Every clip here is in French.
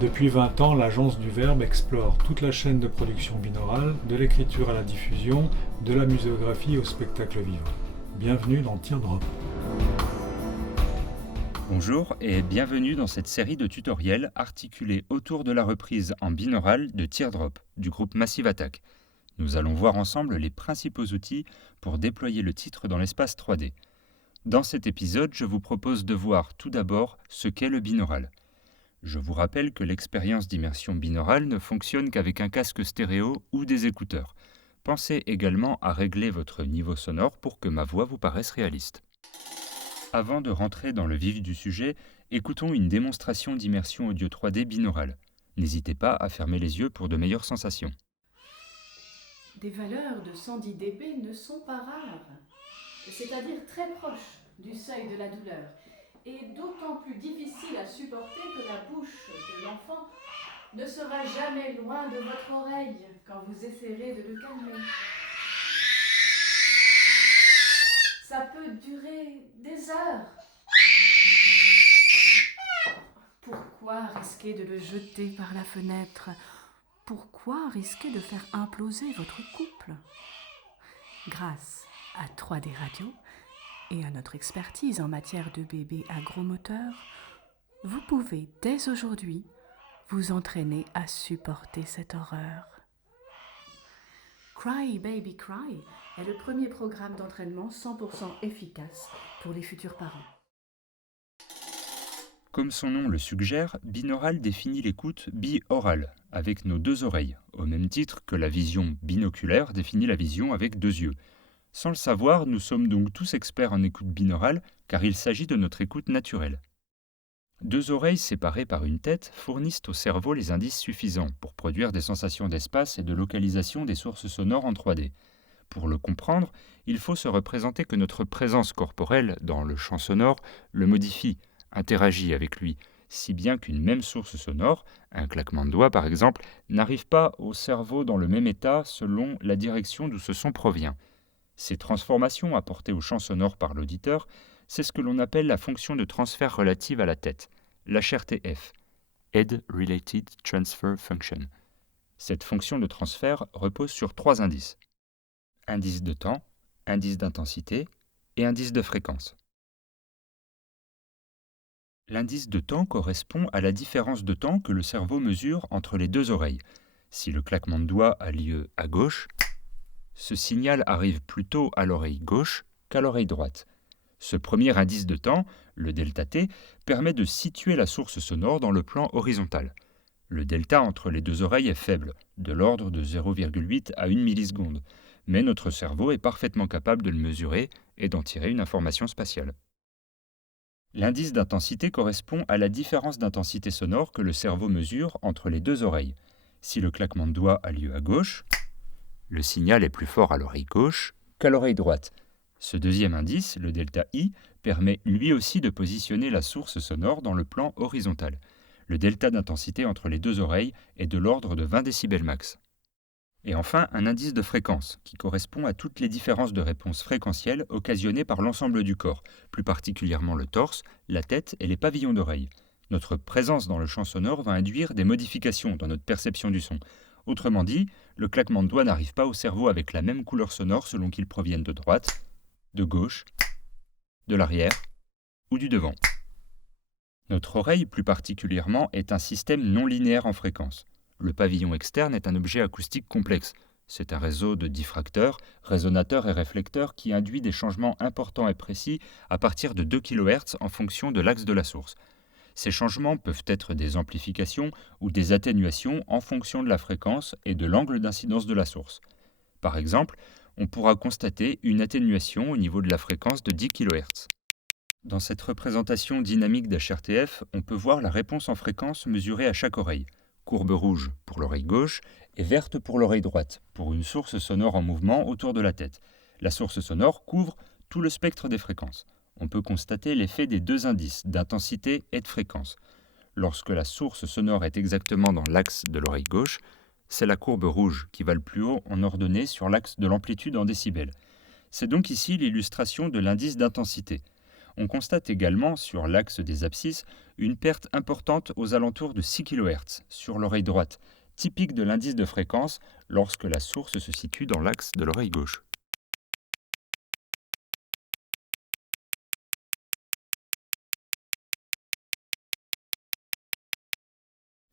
Depuis 20 ans, l'Agence du Verbe explore toute la chaîne de production binaurale, de l'écriture à la diffusion, de la muséographie au spectacle vivant. Bienvenue dans Teardrop. Bonjour et bienvenue dans cette série de tutoriels articulés autour de la reprise en binaural de Teardrop du groupe Massive Attack. Nous allons voir ensemble les principaux outils pour déployer le titre dans l'espace 3D. Dans cet épisode, je vous propose de voir tout d'abord ce qu'est le binaural. Je vous rappelle que l'expérience d'immersion binaurale ne fonctionne qu'avec un casque stéréo ou des écouteurs. Pensez également à régler votre niveau sonore pour que ma voix vous paraisse réaliste. Avant de rentrer dans le vif du sujet, écoutons une démonstration d'immersion audio 3D binaurale. N'hésitez pas à fermer les yeux pour de meilleures sensations. Des valeurs de 110 dB ne sont pas rares, c'est-à-dire très proches du seuil de la douleur, et d'autant plus difficile à supporter que la bouche de l'enfant ne sera jamais loin de votre oreille quand vous essaierez de le calmer. Ça peut durer des heures. Pourquoi risquer de le jeter par la fenêtre ? Pourquoi risquer de faire imploser votre couple ? Grâce à 3D Radio et à notre expertise en matière de bébés agromoteurs, vous pouvez dès aujourd'hui vous entraîner à supporter cette horreur. Cry Baby Cry est le premier programme d'entraînement 100% efficace pour les futurs parents. Comme son nom le suggère, binaural définit l'écoute bi-orale, avec nos deux oreilles, au même titre que la vision binoculaire définit la vision avec deux yeux. Sans le savoir, nous sommes donc tous experts en écoute binaurale, car il s'agit de notre écoute naturelle. Deux oreilles séparées par une tête fournissent au cerveau les indices suffisants pour produire des sensations d'espace et de localisation des sources sonores en 3D. Pour le comprendre, il faut se représenter que notre présence corporelle dans le champ sonore le modifie, interagit avec lui, si bien qu'une même source sonore, un claquement de doigts par exemple, n'arrive pas au cerveau dans le même état selon la direction d'où ce son provient. Ces transformations apportées au champ sonore par l'auditeur, c'est ce que l'on appelle la fonction de transfert relative à la tête, l'HRTF, Head Related Transfer Function. Cette fonction de transfert repose sur trois indices. Indice de temps, indice d'intensité et indice de fréquence. L'indice de temps correspond à la différence de temps que le cerveau mesure entre les deux oreilles. Si le claquement de doigts a lieu à gauche, ce signal arrive plutôt à l'oreille gauche qu'à l'oreille droite. Ce premier indice de temps, le delta T, permet de situer la source sonore dans le plan horizontal. Le delta entre les deux oreilles est faible, de l'ordre de 0,8 à 1 milliseconde, mais notre cerveau est parfaitement capable de le mesurer et d'en tirer une information spatiale. L'indice d'intensité correspond à la différence d'intensité sonore que le cerveau mesure entre les deux oreilles. Si le claquement de doigts a lieu à gauche, le signal est plus fort à l'oreille gauche qu'à l'oreille droite. Ce deuxième indice, le delta I, permet lui aussi de positionner la source sonore dans le plan horizontal. Le delta d'intensité entre les deux oreilles est de l'ordre de 20 décibels max. Et enfin, un indice de fréquence, qui correspond à toutes les différences de réponse fréquentielle occasionnées par l'ensemble du corps, plus particulièrement le torse, la tête et les pavillons d'oreilles. Notre présence dans le champ sonore va induire des modifications dans notre perception du son. Autrement dit, le claquement de doigts n'arrive pas au cerveau avec la même couleur sonore selon qu'il provienne de droite, de gauche, de l'arrière ou du devant. Notre oreille, plus particulièrement, est un système non linéaire en fréquence. Le pavillon externe est un objet acoustique complexe. C'est un réseau de diffracteurs, résonateurs et réflecteurs qui induit des changements importants et précis à partir de 2 kHz en fonction de l'axe de la source. Ces changements peuvent être des amplifications ou des atténuations en fonction de la fréquence et de l'angle d'incidence de la source. Par exemple, on pourra constater une atténuation au niveau de la fréquence de 10 kHz. Dans cette représentation dynamique d'HRTF, on peut voir la réponse en fréquence mesurée à chaque oreille. Courbe rouge pour l'oreille gauche et verte pour l'oreille droite, pour une source sonore en mouvement autour de la tête. La source sonore couvre tout le spectre des fréquences. On peut constater l'effet des deux indices, d'intensité et de fréquence. Lorsque la source sonore est exactement dans l'axe de l'oreille gauche, c'est la courbe rouge qui va le plus haut en ordonnée sur l'axe de l'amplitude en décibels. C'est donc ici l'illustration de l'indice d'intensité. On constate également, sur l'axe des abscisses, une perte importante aux alentours de 6 kHz sur l'oreille droite, typique de l'indice de fréquence lorsque la source se situe dans l'axe de l'oreille gauche.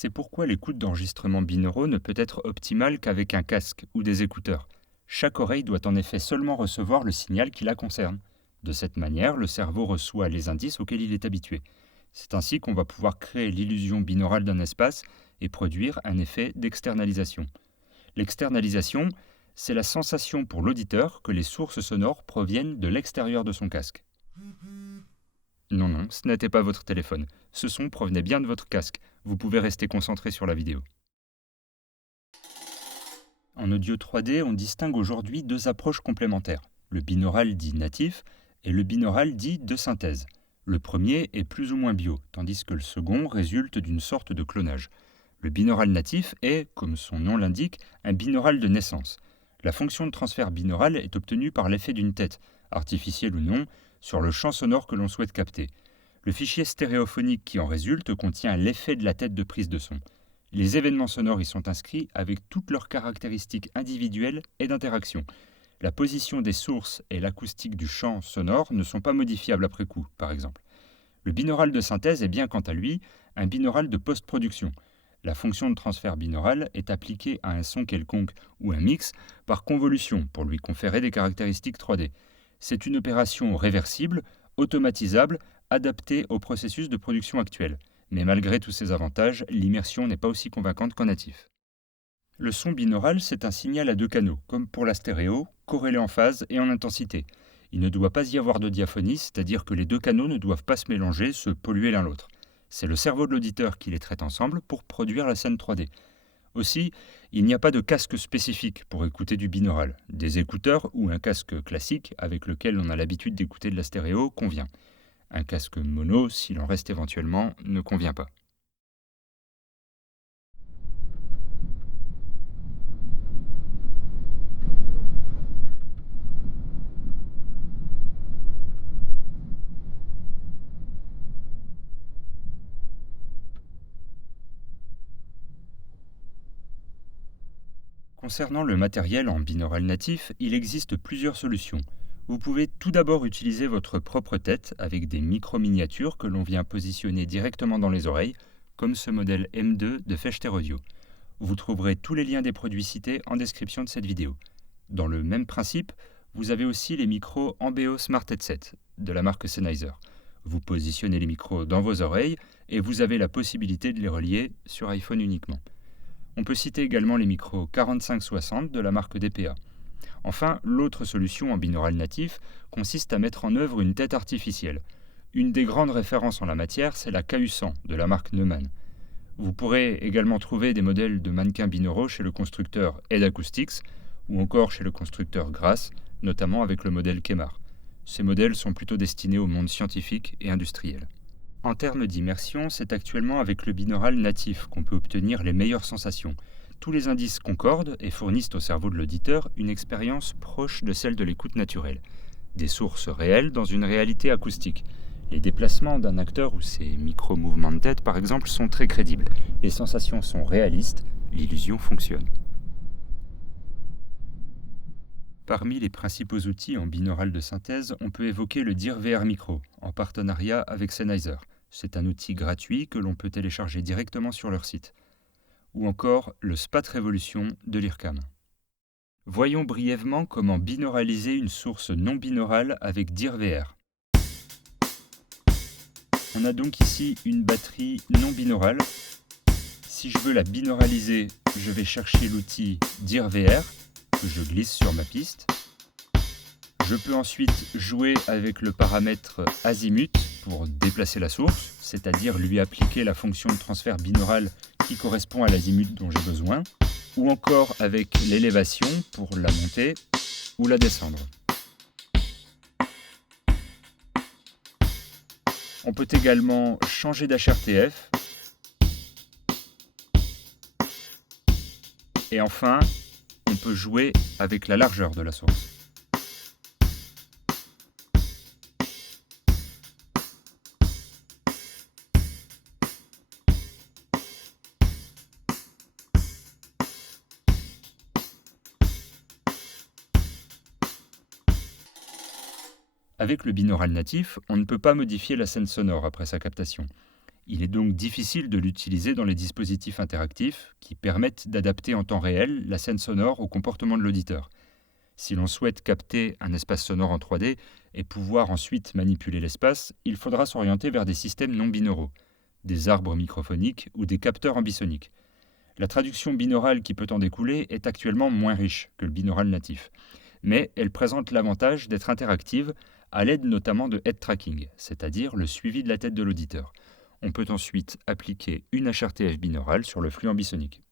C'est pourquoi l'écoute d'enregistrements binauraux ne peut être optimale qu'avec un casque ou des écouteurs. Chaque oreille doit en effet seulement recevoir le signal qui la concerne. De cette manière, le cerveau reçoit les indices auxquels il est habitué. C'est ainsi qu'on va pouvoir créer l'illusion binaurale d'un espace et produire un effet d'externalisation. L'externalisation, c'est la sensation pour l'auditeur que les sources sonores proviennent de l'extérieur de son casque. Non, ce n'était pas votre téléphone. Ce son provenait bien de votre casque. Vous pouvez rester concentré sur la vidéo. En audio 3D, on distingue aujourd'hui deux approches complémentaires. Le binaural dit natif et le binaural dit de synthèse. Le premier est plus ou moins bio, tandis que le second résulte d'une sorte de clonage. Le binaural natif est, comme son nom l'indique, un binaural de naissance. La fonction de transfert binaural est obtenue par l'effet d'une tête, artificielle ou non, sur le champ sonore que l'on souhaite capter. Le fichier stéréophonique qui en résulte contient l'effet de la tête de prise de son. Les événements sonores y sont inscrits avec toutes leurs caractéristiques individuelles et d'interaction. La position des sources et l'acoustique du champ sonore ne sont pas modifiables après coup, par exemple. Le binaural de synthèse est bien, quant à lui, un binaural de post-production. La fonction de transfert binaural est appliquée à un son quelconque ou un mix par convolution pour lui conférer des caractéristiques 3D. C'est une opération réversible, automatisable, adaptée au processus de production actuel. Mais malgré tous ces avantages, l'immersion n'est pas aussi convaincante qu'en natif. Le son binaural, c'est un signal à deux canaux, comme pour la stéréo, corrélé en phase et en intensité. Il ne doit pas y avoir de diaphonie, c'est-à-dire que les deux canaux ne doivent pas se mélanger, se polluer l'un l'autre. C'est le cerveau de l'auditeur qui les traite ensemble pour produire la scène 3D. Aussi, il n'y a pas de casque spécifique pour écouter du binaural. Des écouteurs ou un casque classique avec lequel on a l'habitude d'écouter de la stéréo convient. Un casque mono, s'il en reste éventuellement, ne convient pas. Concernant le matériel en binaural natif, il existe plusieurs solutions. Vous pouvez tout d'abord utiliser votre propre tête avec des micro-miniatures que l'on vient positionner directement dans les oreilles, comme ce modèle M2 de Fechter Audio. Vous trouverez tous les liens des produits cités en description de cette vidéo. Dans le même principe, vous avez aussi les micros Ambeo Smart Headset de la marque Sennheiser. Vous positionnez les micros dans vos oreilles et vous avez la possibilité de les relier sur iPhone uniquement. On peut citer également les micros 4560 de la marque DPA. Enfin, l'autre solution en binaural natif consiste à mettre en œuvre une tête artificielle. Une des grandes références en la matière, c'est la KU100 de la marque Neumann. Vous pourrez également trouver des modèles de mannequins binauraux chez le constructeur Ed Acoustics ou encore chez le constructeur Grass, notamment avec le modèle Kemar. Ces modèles sont plutôt destinés au monde scientifique et industriel. En termes d'immersion, c'est actuellement avec le binaural natif qu'on peut obtenir les meilleures sensations. Tous les indices concordent et fournissent au cerveau de l'auditeur une expérience proche de celle de l'écoute naturelle. Des sources réelles dans une réalité acoustique. Les déplacements d'un acteur ou ses micro-mouvements de tête, par exemple, sont très crédibles. Les sensations sont réalistes, l'illusion fonctionne. Parmi les principaux outils en binaural de synthèse, on peut évoquer le DIR-VR Micro, en partenariat avec Sennheiser. C'est un outil gratuit que l'on peut télécharger directement sur leur site. Ou encore le SPAT Révolution de l'IRCAM. Voyons brièvement comment binauraliser une source non binaurale avec DIR-VR. On a donc ici une batterie non binaurale. Si je veux la binauraliser, je vais chercher l'outil DIR-VR que je glisse sur ma piste. Je peux ensuite jouer avec le paramètre azimut pour déplacer la source, c'est-à-dire lui appliquer la fonction de transfert binaural qui correspond à l'azimut dont j'ai besoin, ou encore avec l'élévation pour la monter ou la descendre. On peut également changer d'HRTF. Et enfin, on peut jouer avec la largeur de la source. Avec le binaural natif, on ne peut pas modifier la scène sonore après sa captation. Il est donc difficile de l'utiliser dans les dispositifs interactifs qui permettent d'adapter en temps réel la scène sonore au comportement de l'auditeur. Si l'on souhaite capter un espace sonore en 3D et pouvoir ensuite manipuler l'espace, il faudra s'orienter vers des systèmes non binauraux, des arbres microphoniques ou des capteurs ambisoniques. La traduction binaurale qui peut en découler est actuellement moins riche que le binaural natif, mais elle présente l'avantage d'être interactive à l'aide notamment de head tracking, c'est-à-dire le suivi de la tête de l'auditeur. On peut ensuite appliquer une HRTF binaurale sur le flux ambisonique.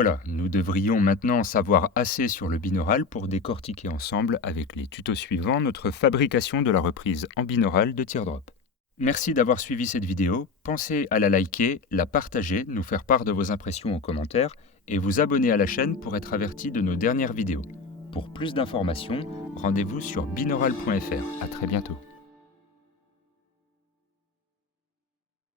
Voilà, nous devrions maintenant savoir assez sur le binaural pour décortiquer ensemble avec les tutos suivants notre fabrication de la reprise en binaural de Teardrop. Merci d'avoir suivi cette vidéo, pensez à la liker, la partager, nous faire part de vos impressions en commentaire et vous abonner à la chaîne pour être averti de nos dernières vidéos. Pour plus d'informations, rendez-vous sur binaural.fr. À très bientôt.